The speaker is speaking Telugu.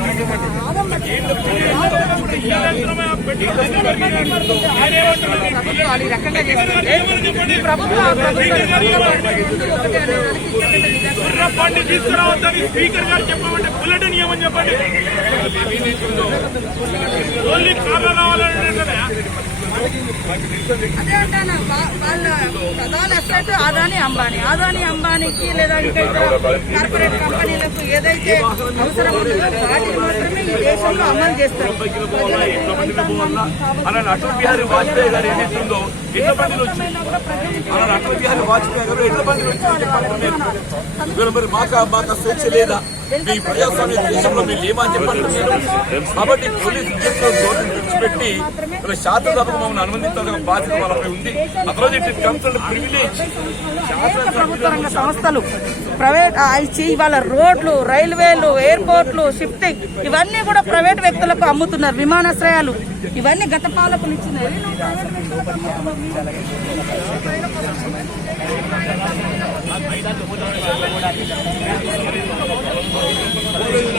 ಟೆಕ್ನಿಕಲ್ ఈ తీసుకురావద్దని స్పీకర్ గారు చెప్పమంటే బుల్లెటిన్ ఇవ్వమని చెప్పండి ఓన్లీ కార్లు రావాలంటే అదే అంటాను? వా- వాళ్ళ ప్రధాన అసెట్ అదాని అంబానీ. అదాని అంబానీకి లేదా ఇంకా ఇతర కార్పొరేట్ కంపెనీలకు ఏదైతే అవసరం ఉంటుందో వాటిని మాత్రం ఈ దేశంలో అమలు చేస్తారు. అటల్ బిహారీ వాజ్పేయి గారు ఏదైతుందో ఎట్ల వచ్చింది అలానే అటల్ బిహారీ వాజ్పేయి గారు ఎట్ల వచ్చింది చెప్పండి. మీరు మాకు మాకు స్వేచ్ఛ లేదా? మీ ప్రజాస్వామ్య దేశంలో మీరు ఏమని చెప్పండి మీరు. కాబట్టి పోలీస్ ఉద్యోగులు గవర్నమెంట్ విడిచిపెట్టి వీళ్ళ శాసనసభకు మమ్మల్ని అనుమతించాల్సిన బాధ్యత వాళ్ళపై ఉంది. అతరోజు ఇట్ ప్రివిలేజ్. రంగ సంస్థలు ప్రైవేట్ ఇవాళ రోడ్లు రైల్వేలు ఎయిర్పోర్ట్లు షిఫ్టింగ్ ఇవన్నీ కూడా ప్రైవేట్ వ్యక్తులకు అమ్ముతున్నారు విమానాశ్రయాలు. ఇవన్నీ గత పాలకులు ఇచ్చినవి ప్రైవేట్